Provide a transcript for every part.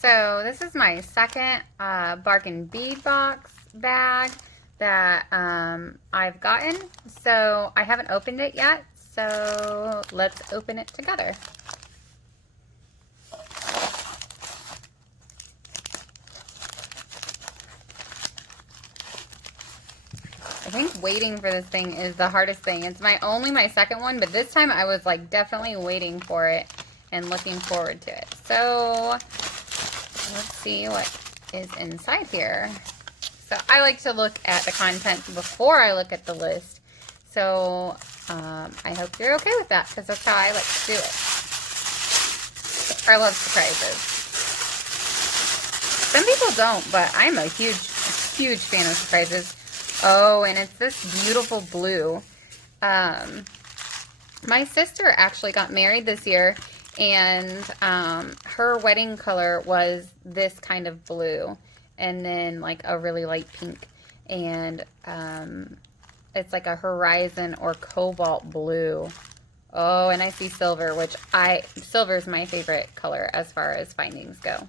So this is my second bargain bead box bag that I've gotten. So I haven't opened it yet, so let's open it together. I think waiting for this thing is the hardest thing. It's only my second one, but this time I was like definitely waiting for it and looking forward to it. So let's see what is inside here. So I like to look at the content before I look at the list. So I hope you're okay with that, because that's how I like to do it. I love surprises. Some people don't, but I'm a huge fan of surprises. Oh, and it's this beautiful blue. My sister actually got married this year, and her wedding color was this kind of blue, and then like a really light pink, and it's like a horizon or cobalt blue. Oh, and I see silver, which silver is my favorite color as far as findings go.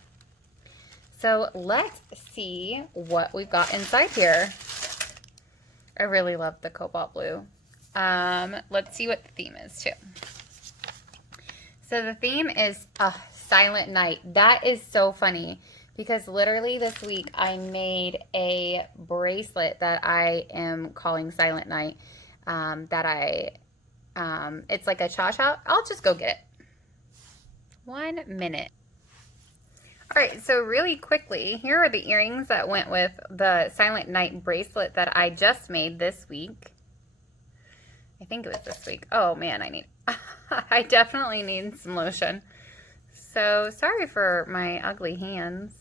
So let's see what we've got inside here. I really love the cobalt blue. Let's see what the theme is too. So the theme is Silent Night. That is so funny, because literally this week I made a bracelet that I am calling Silent Night. It's like a cha-cha. I'll just go get it. 1 minute. All right, so really quickly, here are the earrings that went with the Silent Night bracelet that I just made this week. I think it was this week. Oh man, I definitely need some lotion. So sorry for my ugly hands.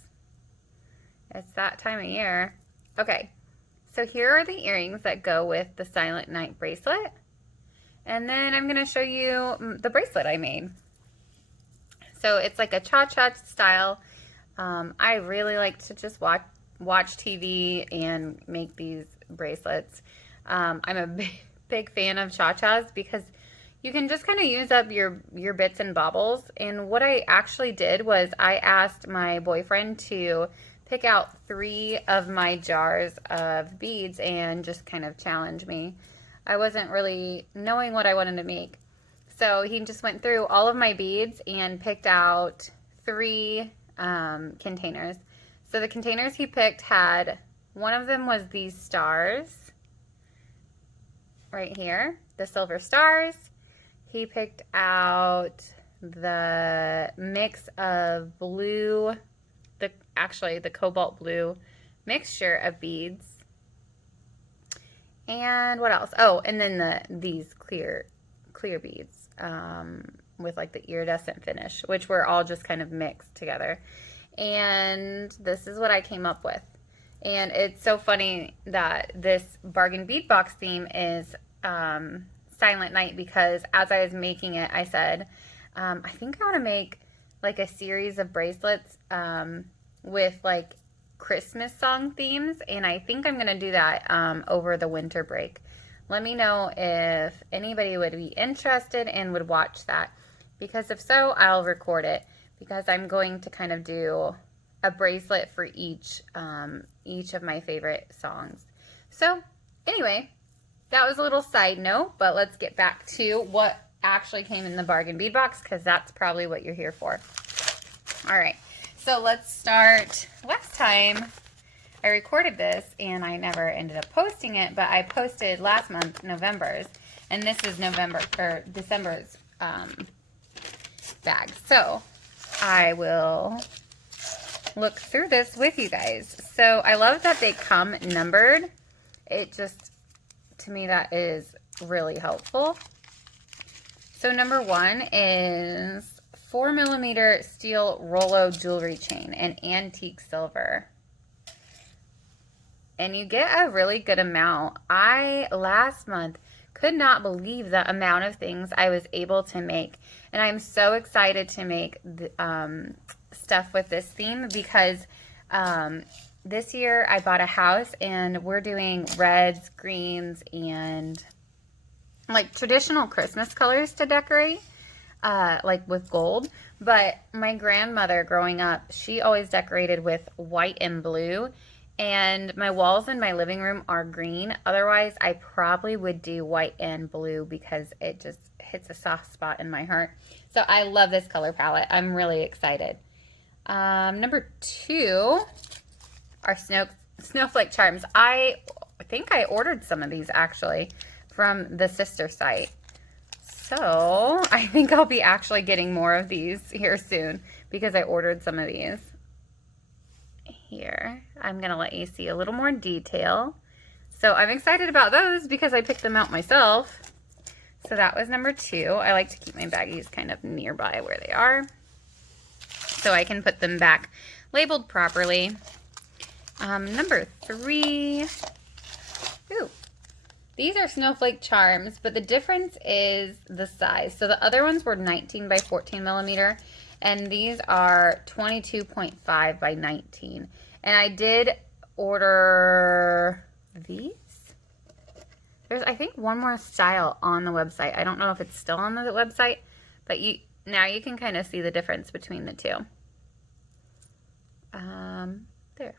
It's that time of year. Okay, so here are the earrings that go with the Silent Night bracelet. And then I'm gonna show you the bracelet I made. So it's like a cha-cha style. I really like to just watch TV and make these bracelets. I'm a big fan of cha-chas because you can just kind of use up your bits and baubles. And what I actually did was I asked my boyfriend to pick out 3 of my jars of beads and just kind of challenge me. I wasn't really knowing what I wanted to make. So he just went through all of my beads and picked out 3 containers. So the containers he picked had, one of them was these stars right here, the silver stars. He picked out the mix of blue, actually the cobalt blue mixture of beads. And what else? Oh, and then these clear beads with like the iridescent finish, which were all just kind of mixed together. And this is what I came up with. And it's so funny that this bargain bead box theme is Silent Night, because as I was making it, I said, I think I want to make like a series of bracelets with like Christmas song themes, and I think I'm going to do that over the winter break. Let me know if anybody would be interested and would watch that, because if so, I'll record it, because I'm going to kind of do a bracelet for each of my favorite songs. So anyway, that was a little side note, but let's get back to what actually came in the bargain bead box, because that's probably what you're here for. All right, so let's start. Last time I recorded this and I never ended up posting it, but I posted last month, November's, and this is December's bag. So I will look through this with you guys. So I love that they come numbered. It just, to me, that is really helpful. So number 1 is 4mm steel Rollo jewelry chain in antique silver. And you get a really good amount. I, last month, could not believe the amount of things I was able to make. And I'm so excited to make stuff with this theme, because this year I bought a house and we're doing reds, greens, and like traditional Christmas colors to decorate. like with gold. But my grandmother growing up, she always decorated with white and blue. And my walls in my living room are green. Otherwise, I probably would do white and blue because it just hits a soft spot in my heart. So I love this color palette. I'm really excited. Number 2 are snowflake charms. I think I ordered some of these actually from the sister site. So I think I'll be actually getting more of these here soon because I ordered some of these. Here, I'm going to let you see a little more detail. So I'm excited about those because I picked them out myself. So that was number 2. I like to keep my baggies kind of nearby where they are so I can put them back labeled properly. Number 3. Ooh. These are snowflake charms, but the difference is the size. So the other ones were 19 by 14 millimeter, and these are 22.5 by 19. And I did order these. There's, I think, one more style on the website. I don't know if it's still on the website, but now you can kind of see the difference between the two. There.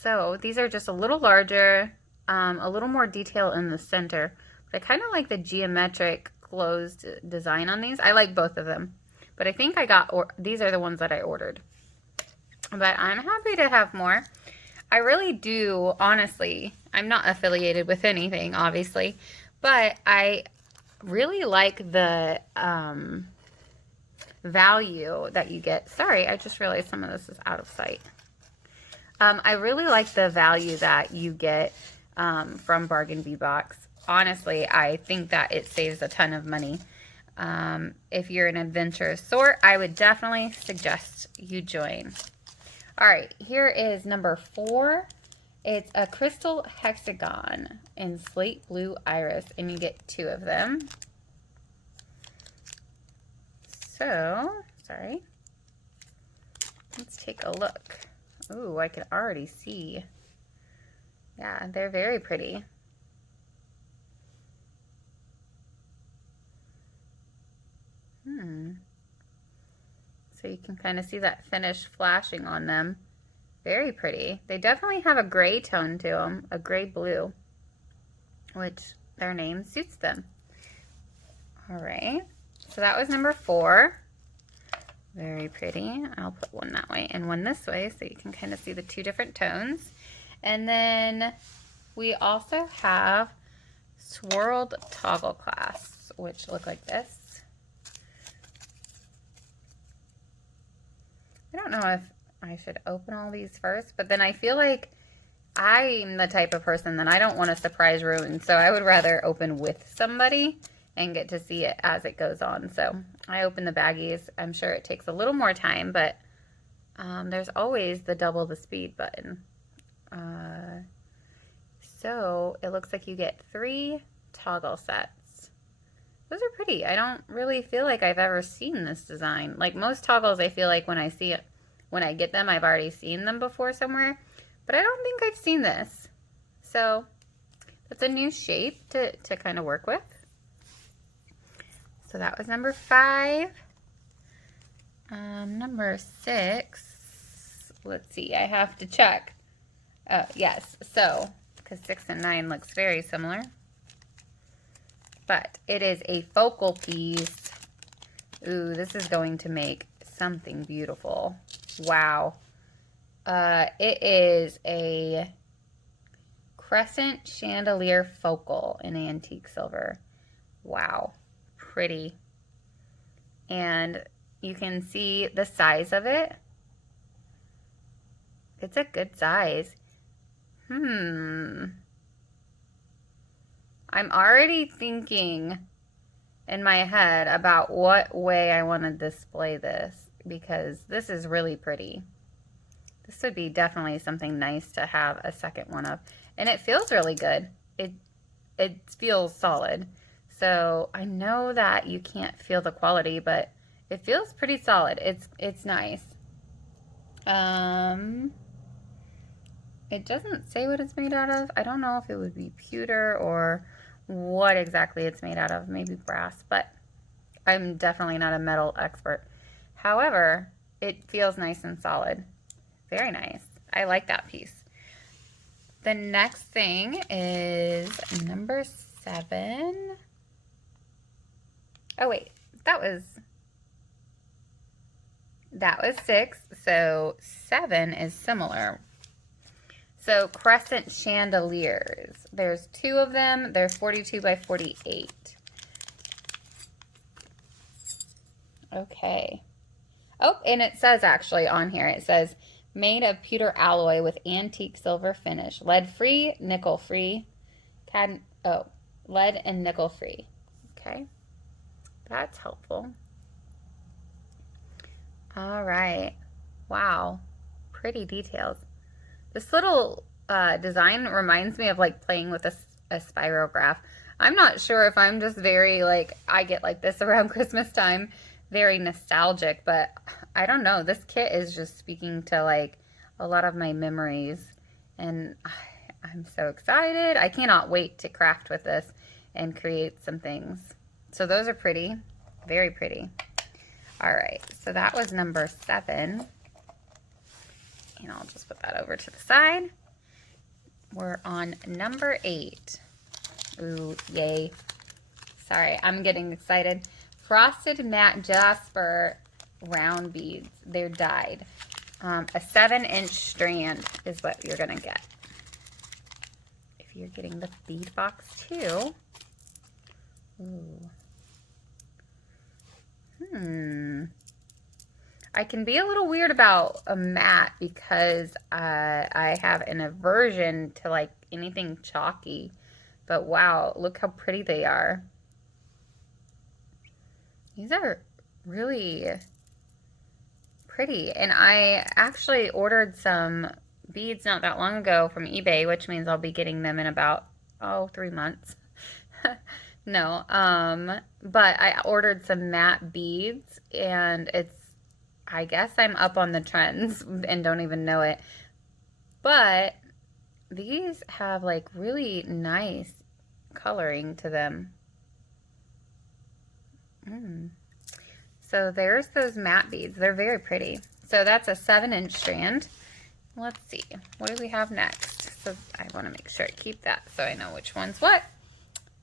So these are just a little larger, a little more detail in the center. But I kind of like the geometric closed design on these. I like both of them. But I think I got, these are the ones that I ordered. But I'm happy to have more. I really do, honestly, I'm not affiliated with anything, obviously. But I really like the value that you get. Sorry, I just realized some of this is out of sight. I really like the value that you get from Bargain Bee Box. Honestly, I think that it saves a ton of money. If you're an adventurous sort, I would definitely suggest you join. All right, here is number 4. It's a crystal hexagon in slate blue iris, and you get 2 of them. So, sorry. Let's take a look. Ooh, I can already see. Yeah, they're very pretty. So you can kind of see that finish flashing on them. Very pretty. They definitely have a gray tone to them, a gray blue, which their name suits them. All right, so that was number 4. Very pretty. I'll put one that way and one this way so you can kind of see the 2 different tones. And then we also have swirled toggle clasps, which look like this. I don't know if I should open all these first, but then I feel like I'm the type of person that I don't want a surprise ruin, so I would rather open with somebody and get to see it as it goes on. So I open the baggies. I'm sure it takes a little more time, but there's always the double the speed button. So it looks like you get 3 toggle sets. Those are pretty. I don't really feel like I've ever seen this design. Like most toggles, I feel like when I see it, when I get them, I've already seen them before somewhere, but I don't think I've seen this. So that's a new shape to kind of work with. So that was number 5. Number 6, let's see, I have to check. Yes, so, because 6 and 9 looks very similar. But it is a focal piece. Ooh, this is going to make something beautiful. Wow. It is a crescent chandelier focal in antique silver. Wow. Pretty. And you can see the size of it. It's a good size. I'm already thinking in my head about what way I want to display this, because this is really pretty. This would be definitely something nice to have a second one of. And it feels really good. It feels solid. So I know that you can't feel the quality, but it feels pretty solid. It's nice. It doesn't say what it's made out of. I don't know if it would be pewter or what exactly it's made out of. Maybe brass, but I'm definitely not a metal expert. However, it feels nice and solid. Very nice. I like that piece. The next thing is number 7. Oh wait, that was 6. So 7 is similar. So crescent chandeliers. There's 2 of them. They're 42 by 48. Okay. Oh, and it says actually on here, it says made of pewter alloy with antique silver finish, lead free, nickel free, lead and nickel free. Okay, that's helpful. All right, wow, pretty details. This little design reminds me of like playing with a spirograph. I'm not sure if I'm just very like, I get like this around Christmas time, very nostalgic, but I don't know. This kit is just speaking to like a lot of my memories, and I'm so excited. I cannot wait to craft with this and create some things. So those are pretty, very pretty. All right, so that was number 7. And I'll just put that over to the side. We're on number 8. Ooh, yay. Sorry, I'm getting excited. Frosted Matte Jasper round beads. They're dyed. A 7-inch strand is what you're going to get. If you're getting the bead box too. Ooh. I can be a little weird about a matte because I have an aversion to like anything chalky. But wow, look how pretty they are. These are really pretty. And I actually ordered some beads not that long ago from eBay, which means I'll be getting them in about, 3 months. No, but I ordered some matte beads, and I guess I'm up on the trends and don't even know it. But these have like really nice coloring to them. So there's those matte beads. They're very pretty. So that's a 7-inch strand. Let's see. What do we have next? So I want to make sure I keep that so I know which one's what.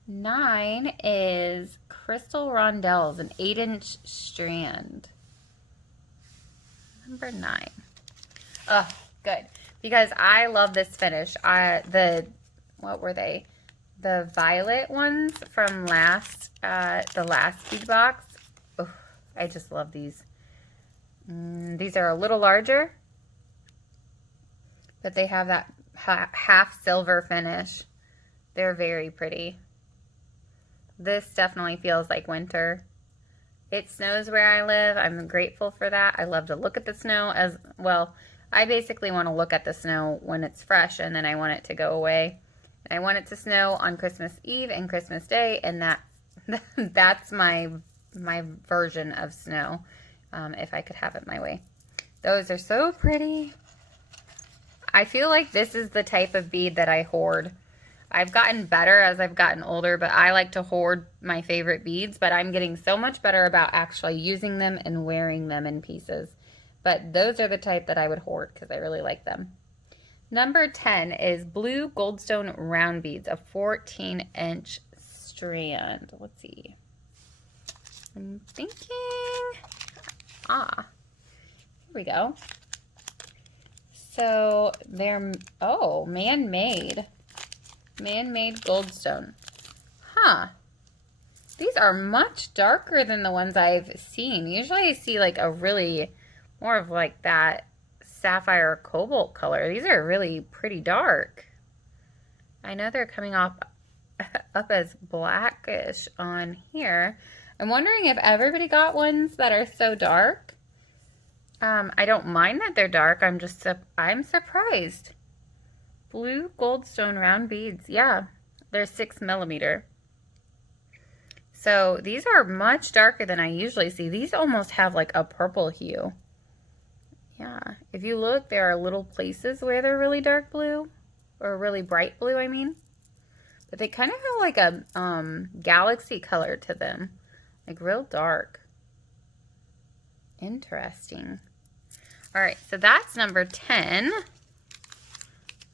9 is Crystal Rondelles, an 8-inch strand. Number 9. Oh, good. Because I love this finish. What were they? The violet ones from the last bead box. Oh, I just love these. These are a little larger, but they have that half silver finish. They're very pretty. This definitely feels like winter. It snows where I live. I'm grateful for that. I love to look at the snow as well. I basically want to look at the snow when it's fresh, and then I want it to go away. And I want it to snow on Christmas Eve and Christmas Day, and that's my version of snow, if I could have it my way. Those are so pretty. I feel like this is the type of bead that I hoard. I've gotten better as I've gotten older, but I like to hoard my favorite beads, but I'm getting so much better about actually using them and wearing them in pieces. But those are the type that I would hoard because I really like them. Number 10 is blue goldstone round beads, a 14-inch strand. Let's see. I'm thinking, here we go. So they're, man-made goldstone. Huh. These are much darker than the ones I've seen. Usually I see like a really, more of like that sapphire cobalt color. These are really pretty dark. I know they're coming up as blackish on here. I'm wondering if everybody got ones that are so dark. I don't mind that they're dark. I'm surprised. Blue goldstone round beads. Yeah, they're 6mm. So these are much darker than I usually see. These almost have like a purple hue. Yeah, if you look, there are little places where they're really dark blue, or really bright blue, I mean. But they kind of have like a galaxy color to them. Like real dark. Interesting. All right, so that's number 10.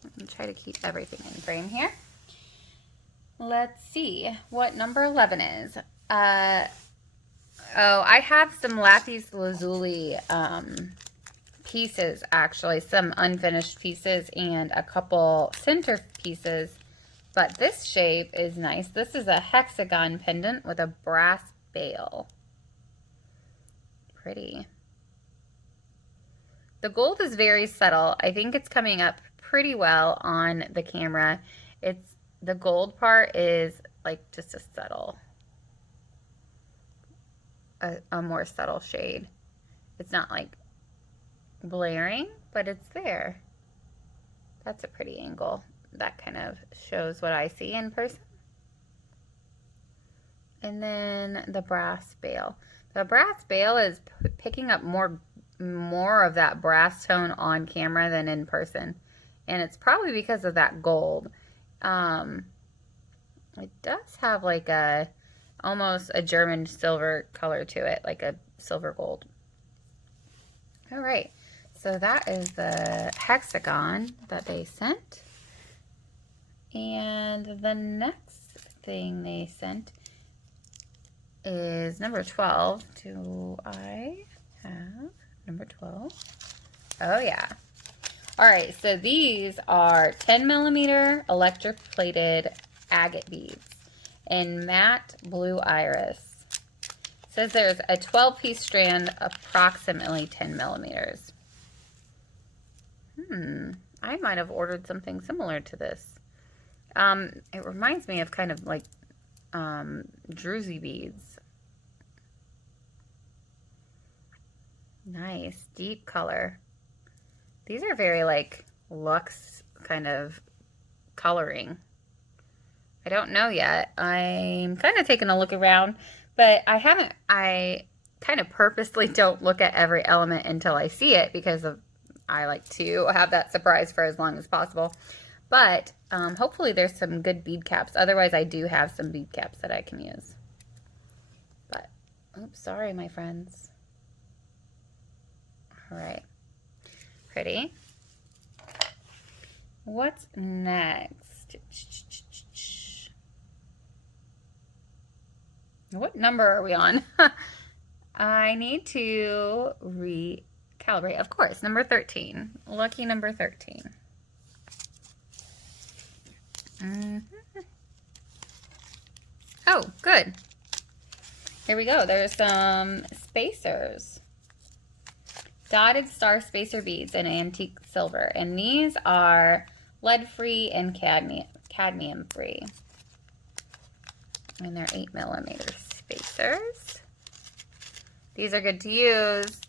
Let me try to keep everything in frame here. Let's see what number 11 is. Oh, I have some lapis lazuli pieces, actually, some unfinished pieces and a couple center pieces. But this shape is nice. This is a hexagon pendant with a brass bail. Pretty. The gold is very subtle. I think it's coming up pretty well on the camera. The gold part is like just a subtle, a more subtle shade. It's not like blaring, but it's there. That's a pretty angle. That kind of shows what I see in person. And then the brass bail. The brass bail is picking up more of that brass tone on camera than in person. And it's probably because of that gold. It does have like almost a German silver color to it, like a silver gold. All right, so that is the hexagon that they sent. And the next thing they sent is number 12. Do I have number 12? Oh yeah. All right, so these are 10 millimeter electric plated agate beads in matte blue iris. It says there's a 12-piece strand, approximately 10 millimeters. I might have ordered something similar to this. It reminds me of kind of like druzy beads. Nice, deep color. These are very like luxe kind of coloring. I don't know yet. I'm kind of taking a look around, but I kind of purposely don't look at every element until I see it because I like to have that surprise for as long as possible. But hopefully there's some good bead caps. Otherwise, I do have some bead caps that I can use. But, oops, sorry, my friends. All right. Pretty. What's next? What number are we on? I need to recalibrate. Of course, number 13. Lucky number 13. Oh, good. Here we go. There's some spacers. Dotted star spacer beads in antique silver. And these are lead-free and cadmium-free. And they're 8 millimeter spacers. These are good to use.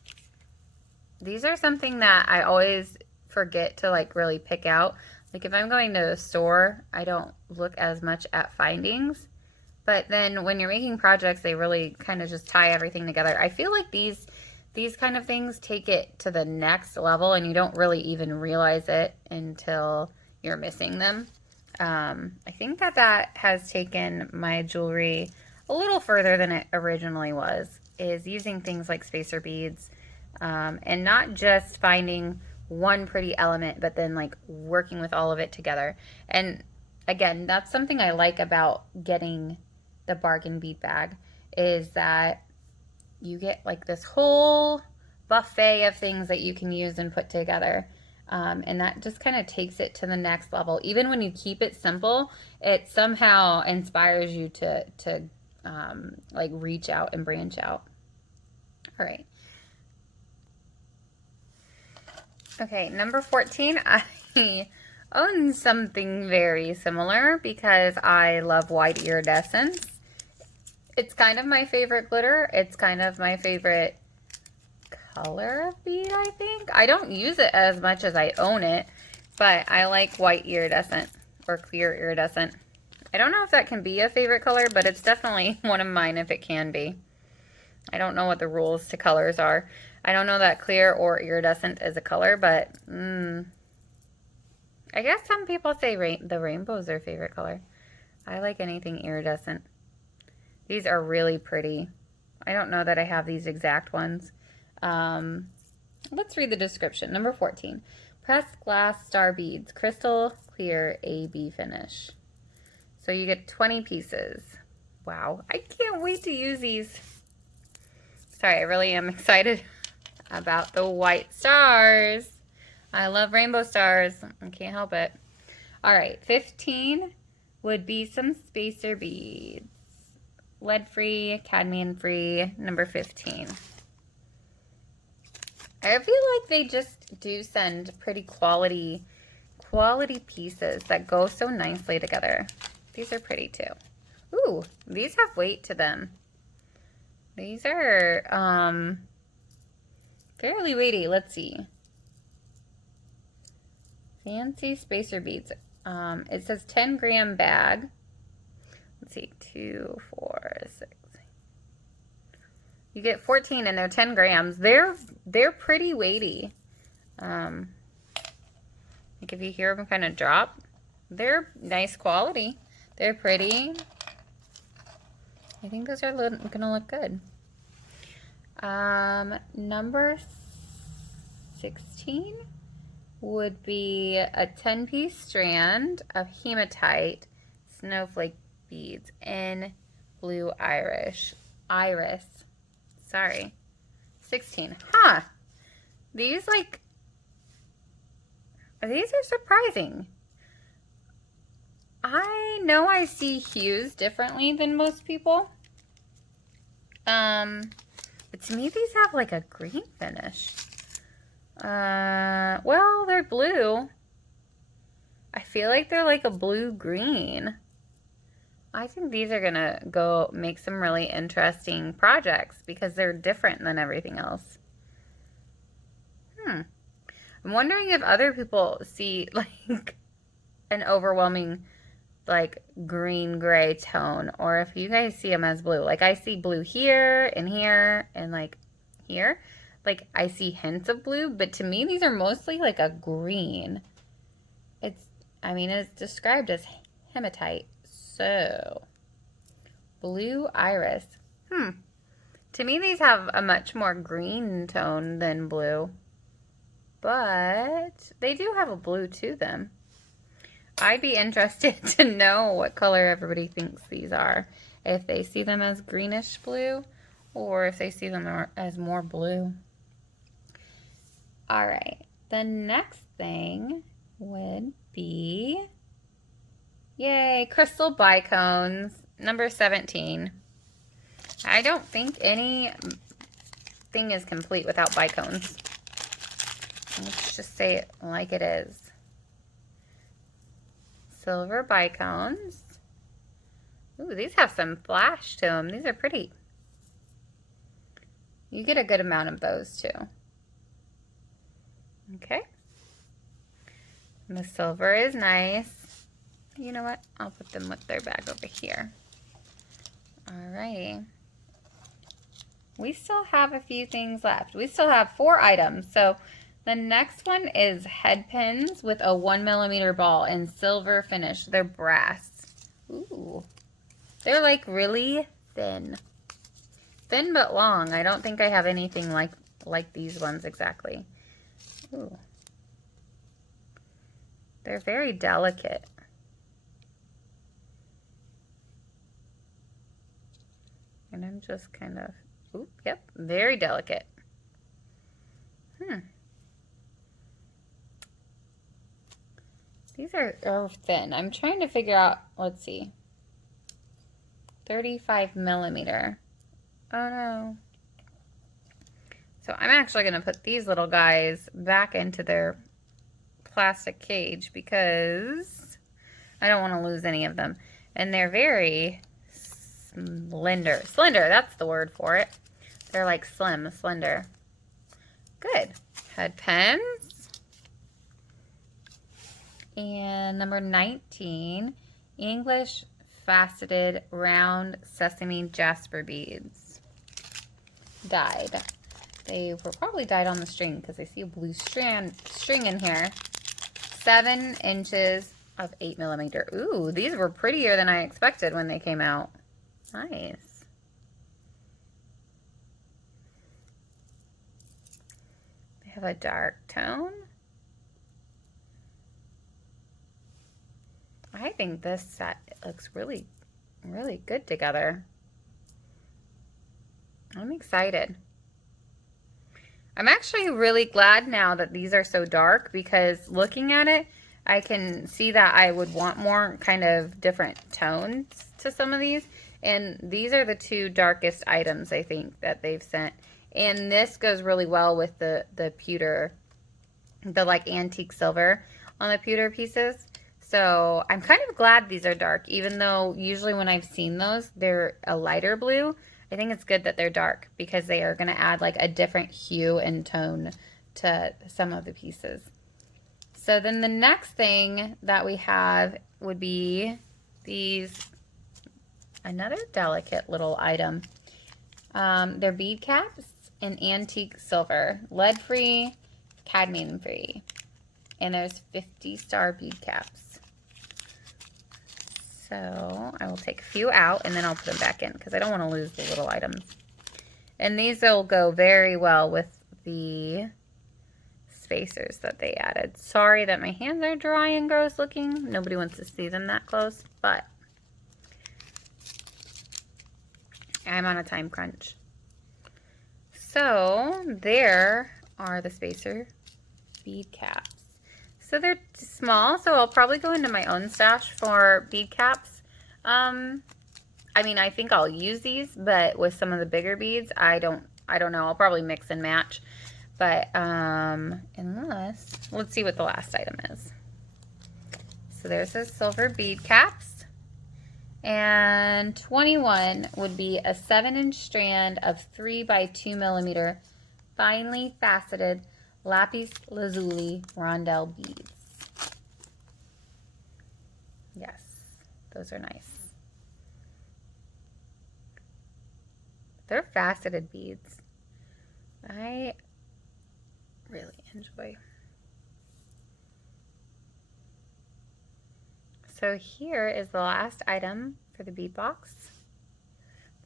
These are something that I always forget to like really pick out. Like if I'm going to the store, I don't look as much at findings. But then when you're making projects, they really kind of just tie everything together. I feel like these kind of things take it to the next level and you don't really even realize it until you're missing them. I think that has taken my jewelry a little further than it originally was, is using things like spacer beads and not just finding one pretty element, but then like working with all of it together. And again, that's something I like about getting the bargain bead bag, is that you get like this whole buffet of things that you can use and put together. And that just kind of takes it to the next level. Even when you keep it simple, it somehow inspires you to like reach out and branch out. All right. Okay, number 14, I own something very similar because I love white iridescence. It's kind of my favorite glitter. It's kind of my favorite color of bead, I think. I don't use it as much as I own it, but I like white iridescent or clear iridescent. I don't know if that can be a favorite color, but it's definitely one of mine if it can be. I don't know what the rules to colors are. I don't know that clear or iridescent is a color, but I guess some people say the rainbow is their favorite color. I like anything iridescent. These are really pretty. I don't know that I have these exact ones. Let's read the description. Number 14. Pressed glass star beads, crystal clear AB finish. So you get 20 pieces. Wow, I can't wait to use these. Sorry, I really am excited about the white stars. I love rainbow stars. I can't help it. All right, 15 would be some spacer beads. Lead-free, cadmium-free, number 15. I feel like they just do send pretty quality pieces that go so nicely together. These are pretty too. Ooh, these have weight to them. These are fairly weighty. Let's see. Fancy spacer beads. It says 10-gram bag. Let's see, 2, 4, 6. You get 14 and they're 10 grams. They're pretty weighty. Like if you hear them kind of drop, they're nice quality. They're pretty. I think those are gonna look good. Number 16 would be a 10-piece strand of hematite snowflake beads in blue iris. Sorry. 16. Huh. These are surprising. I know I see hues differently than most people. But to me these have like a green finish. Well, they're blue. I feel like they're like a blue-green. I think these are gonna go make some really interesting projects because they're different than everything else. I'm wondering if other people see like an overwhelming like green-gray tone, or if you guys see them as blue. Like I see blue here and like here. Like I see hints of blue, but to me these are mostly like a green. It's described as hematite. So, blue iris. To me, these have a much more green tone than blue. But they do have a blue to them. I'd be interested to know what color everybody thinks these are. If they see them as greenish blue, or if they see them as more blue. All right. The next thing would be... Yay, crystal bicones, number 17. I don't think anything is complete without bicones. Let's just say it like it is. Silver bicones. Ooh, these have some flash to them. These are pretty. You get a good amount of those too. Okay. And the silver is nice. You know what? I'll put them with their bag over here. Alrighty. We still have a few things left. We still have 4 items. So the next one is head pins with a 1mm ball in silver finish. They're brass. Ooh. They're like really thin. Thin but long. I don't think I have anything like these ones exactly. Ooh. They're very delicate. And I'm just kind of, oop, yep, very delicate. These are thin. I'm trying to figure out, let's see, 35mm. Oh no. So I'm actually going to put these little guys back into their plastic cage because I don't want to lose any of them. And they're very slender. Slender, that's the word for it. They're like slim, slender. Good. Head pens. And number 19, English faceted round sesame jasper beads. Dyed. They were probably dyed on the string because I see a blue string in here. 7 inches of 8mm. Ooh, these were prettier than I expected when they came out. Nice. have a dark tone. I think this set looks really, really good together. I'm excited. I'm actually really glad now that these are so dark, because looking at it, I can see that I would want more kind of different tones to some of these. And these are the two darkest items I think that they've sent. And this goes really well with the pewter, the like antique silver on the pewter pieces. So I'm kind of glad these are dark, even though usually when I've seen those, they're a lighter blue. I think it's good that they're dark, because they are going to add like a different hue and tone to some of the pieces. So then the next thing that we have would be these, another delicate little item. They're bead caps in antique silver, lead-free, cadmium-free. And there's 50 star bead caps. So I will take a few out and then I'll put them back in, because I don't want to lose the little items. And these will go very well with the spacers that they added. Sorry that my hands are dry and gross looking. Nobody wants to see them that close, but I'm on a time crunch. So there are the spacer bead caps. So they're small, so I'll probably go into my own stash for bead caps. I mean, I think I'll use these, but with some of the bigger beads, I don't know. I'll probably mix and match. But unless, let's see what the last item is. So there's the silver bead caps. And 21 would be a 7-inch strand of 3 by 2 millimeter finely faceted lapis lazuli rondelle beads. Yes, those are nice. They're faceted beads. I really enjoy. So here is the last item for the bead box.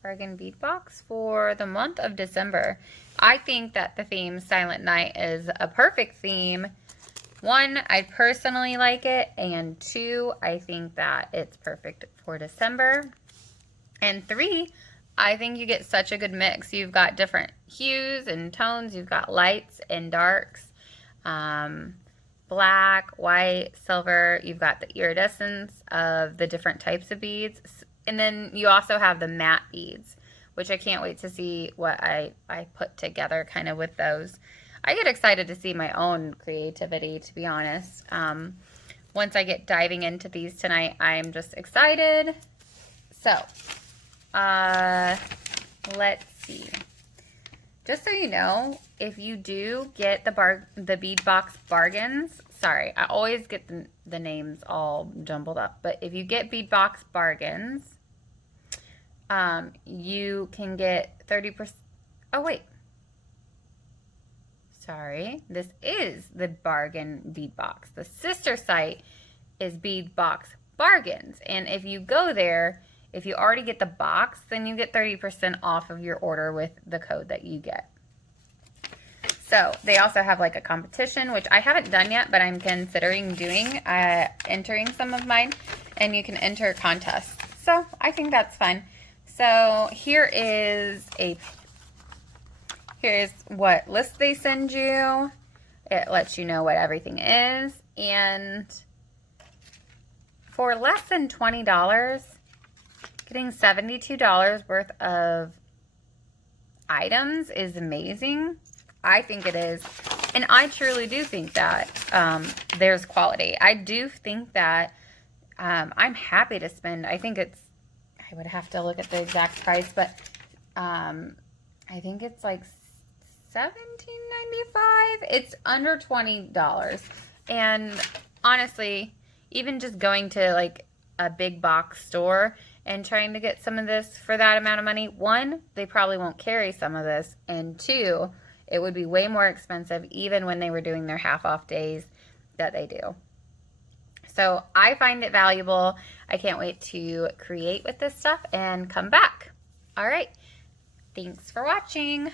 Bargain bead box for the month of December. I think that the theme Silent Night is a perfect theme. 1, I personally like it, and 2, I think that it's perfect for December. And 3, I think you get such a good mix. You've got different hues and tones. You've got lights and darks, black, white, silver. You've got the iridescence of the different types of beads. And then you also have the matte beads, which I can't wait to see what I put together kind of with those. I get excited to see my own creativity, to be honest. Once I get diving into these tonight, I'm just excited. So, let's see. Just so you know, if you do get the bead box bargains, sorry, I always get the names all jumbled up, but if you get bead box bargains, you can get 30%. Oh, wait. Sorry, this is the bargain bead box. The sister site is Bead Box Bargains. And if you go there, if you already get the box, then you get 30% off of your order with the code that you get. So they also have like a competition, which I haven't done yet, but I'm considering doing, entering some of mine, and you can enter contests. So I think that's fun. So here's what list they send you. It lets you know what everything is. And for less than $20, getting $72 worth of items is amazing. I think it is. And I truly do think that there's quality. I do think that I'm happy to spend, I think it's, I would have to look at the exact price, but I think it's like $17.95. It's under $20. And honestly, even just going to like a big box store and trying to get some of this for that amount of money, 1, they probably won't carry some of this, and 2, it would be way more expensive even when they were doing their half-off days that they do. So I find it valuable. I can't wait to create with this stuff and come back. All right. Thanks for watching.